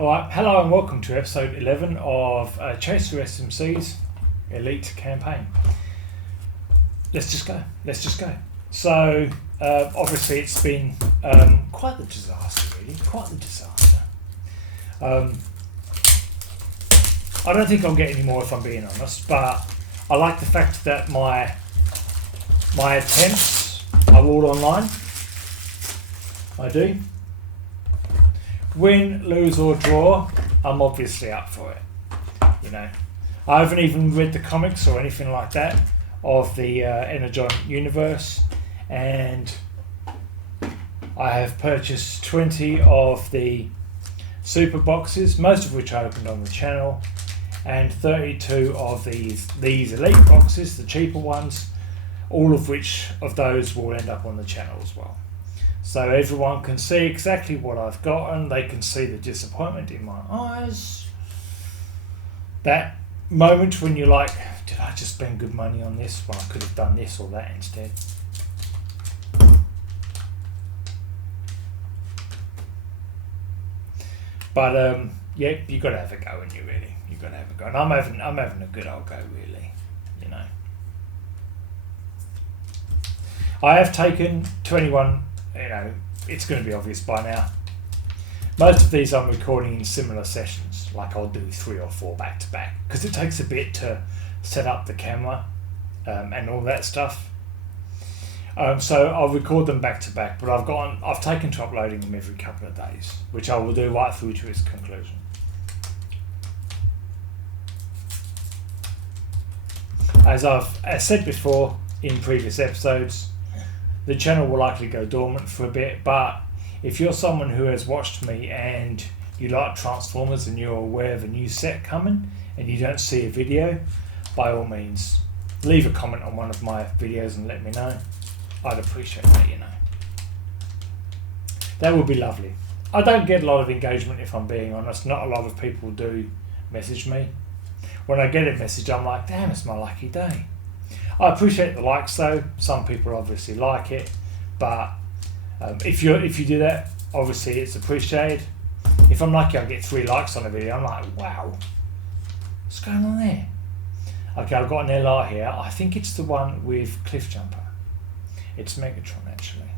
Alright, hello and welcome to episode 11 of Chaser SMC's Elite Campaign. Let's just go. So, obviously it's been quite the disaster really, I don't think I'll get any more if I'm being honest, but I like the fact that my attempts are all online. I do. Win, lose or draw, I'm obviously up for it. You know, I haven't even read the comics or anything like that of the Energon Universe, and I have purchased 20 of the super boxes, most of which I opened on the channel, and 32 of these elite boxes, the cheaper ones, all of which of those will end up on the channel as well. So everyone can see exactly what I've gotten. They can see the disappointment in my eyes. That moment when you're like, did I just spend good money on this when I could have done this or that instead? But yeah, you got to have a go, and you got to have a go. And I'm having a good old go, really. You know, I have taken 21. You know, it's going to be obvious by now. Most of these I'm recording in similar sessions, like I'll do 3 or 4 back to back, because it takes a bit to set up the camera and all that stuff. So I'll record them back to back, but I've taken to uploading them every couple of days, which I will do right through to its conclusion. As I've said before in previous episodes, the channel will likely go dormant for a bit, but if you're someone who has watched me and you like Transformers and you're aware of a new set coming and you don't see a video, by all means leave a comment on one of my videos and let me know. I'd appreciate that, you know. That would be lovely. I don't get a lot of engagement, if I'm being honest. Not a lot of people do message me. When I get a message, I'm like, damn, it's my lucky day. I appreciate the likes though. Some people obviously like it, but if you do that, obviously it's appreciated. If I'm lucky, I get 3 likes on a video. I'm like, wow, what's going on there? Okay, I've got an LR here. I think it's the one with Cliffjumper. It's Megatron actually.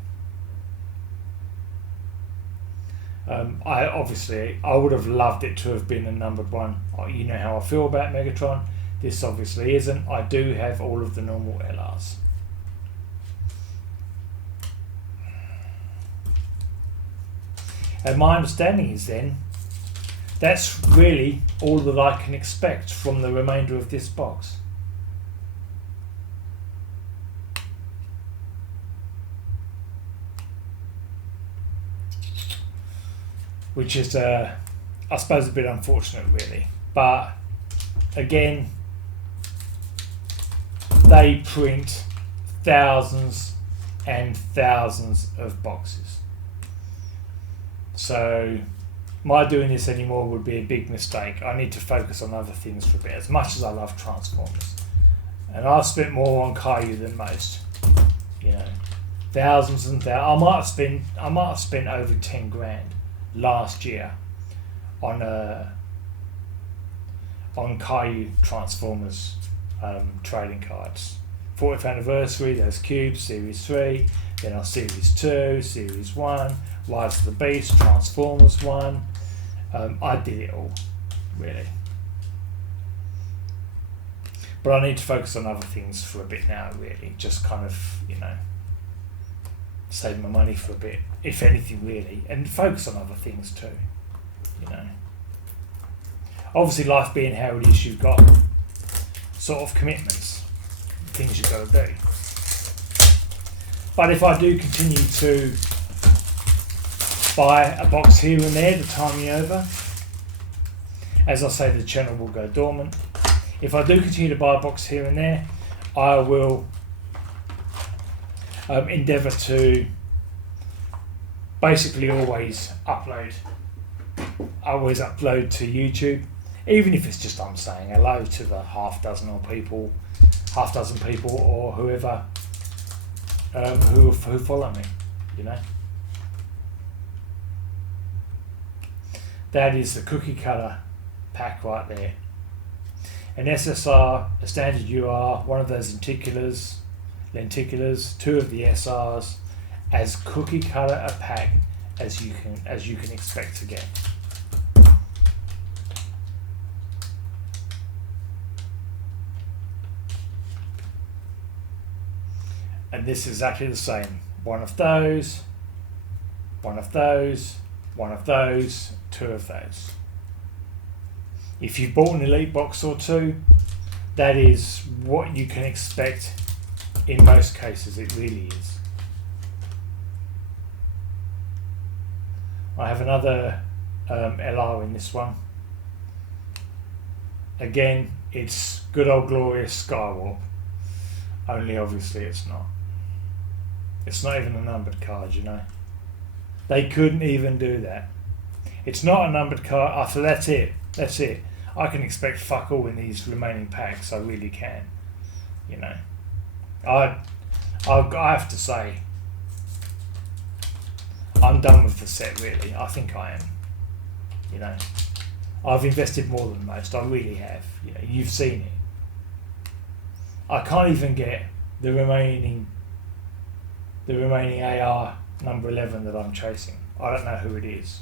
I would have loved it to have been a numbered one. You know how I feel about Megatron. This obviously isn't. I do have all of the normal LRs. And my understanding is then, that's really all that I can expect from the remainder of this box. Which is, I suppose, a bit unfortunate really. But again, they print thousands and thousands of boxes. So my doing this anymore would be a big mistake. I need to focus on other things for a bit, as much as I love Transformers. And I've spent more on Kayou than most. You know, thousands and thousands. I might have spent over 10 grand last year on Kayou Transformers trading cards. 40th anniversary, there's Cube, Series 3, then our Series 2, Series 1, Rise of the Beast, Transformers 1. I did it all, really. But I need to focus on other things for a bit now, really. Just kind of, you know, save my money for a bit, if anything, really. And focus on other things too, you know. Obviously, life being how it is, you've got sort of commitments, things you've got to do. But if I do continue to buy a box here and there to tie me over, as I say, the channel will go dormant. If I do continue to buy a box here and there, I will endeavour to basically always upload to YouTube, even if it's just I'm saying hello to the half dozen people or whoever who follow me, you know. That is the cookie cutter pack right there. An SSR, a standard UR, one of those lenticulars, two of the SRs, as cookie cutter a pack as you can expect to get. And this is exactly the same. One of those, one of those, one of those, two of those. If you've bought an elite box or two, that is what you can expect in most cases. It really is. I have another LR in this one. Again, it's good old glorious Skywarp. Only obviously it's not. It's not even a numbered card, you know. They couldn't even do that. It's not a numbered card. So that's it. That's it. I can expect fuck all in these remaining packs. I really can. You know. I have to say, I'm done with the set, really. I think I am. You know. I've invested more than most. I really have. You know, you've seen it. I can't even get the remaining AR number 11 that I'm chasing. I don't know who it is.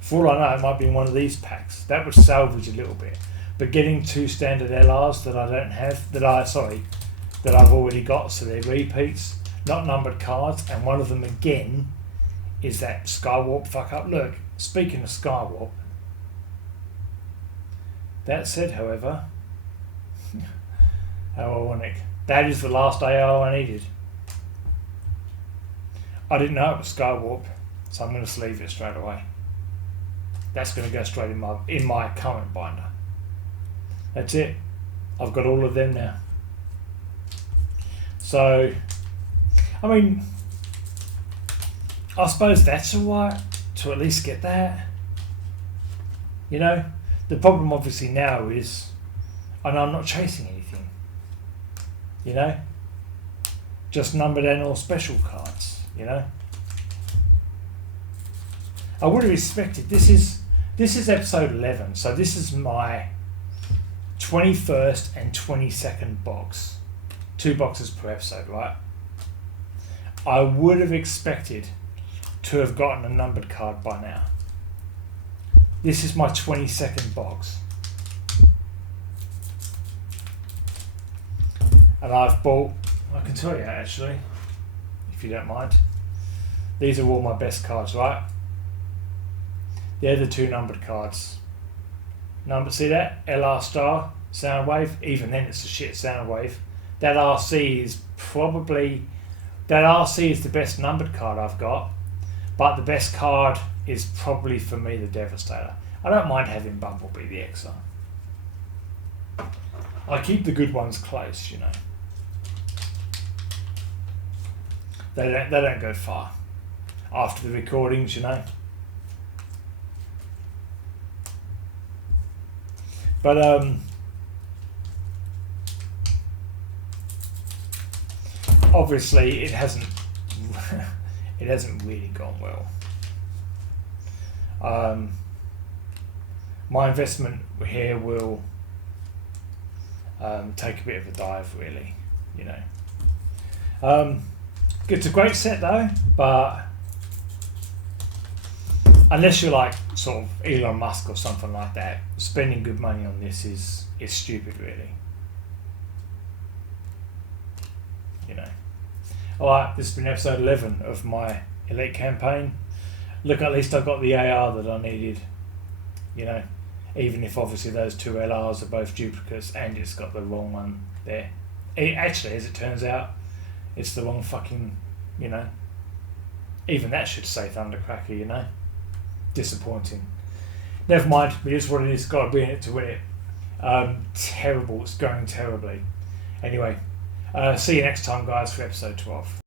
For all I know, it might be in one of these packs. That would salvage a little bit. But getting two standard LRs that I don't have, that I've already got, so they're repeats, not numbered cards, and one of them again is that Skywarp fuck up. Look, speaking of Skywarp, that said, however, how ironic, that is the last AR I needed. I didn't know it was Skywarp, so I'm going to sleeve it straight away. That's going to go straight in my current binder. That's it. I've got all of them now. So, I mean, I suppose that's alright to at least get that. You know, the problem obviously now is, and I'm not chasing anything. You know, just numbered and or special cards. You know, I would have expected. This is episode 11, so this is my 21st and 22nd box. 2 boxes per episode, right? I would have expected to have gotten a numbered card by now. This is my 22nd box. And I've bought, I can tell you actually, if you don't mind, these are all my best cards, right? They're the 2 numbered cards. See that? LR Star, Soundwave, even then it's a shit Soundwave. That RC is the best numbered card I've got, but the best card is probably for me the Devastator. I don't mind having Bumblebee the XR. I keep the good ones close, you know. They don't go far after the recordings, you know. But obviously it hasn't really gone well. My investment here will take a bit of a dive, really, you know. It's a great set though, but unless you're like sort of Elon Musk or something like that, spending good money on this is stupid, really. You know. Alright, this has been episode 11 of my Elite campaign. Look, at least I got the AR that I needed. You know, even if obviously those 2 LRs are both duplicates and it's got the wrong one there. Actually, as it turns out, it's the wrong fucking, you know. Even that should say Thundercracker, you know. Disappointing. Never mind, it is what it is. Got to be in it to win it. Terrible. It's going terribly. Anyway, see you next time, guys, for episode 12.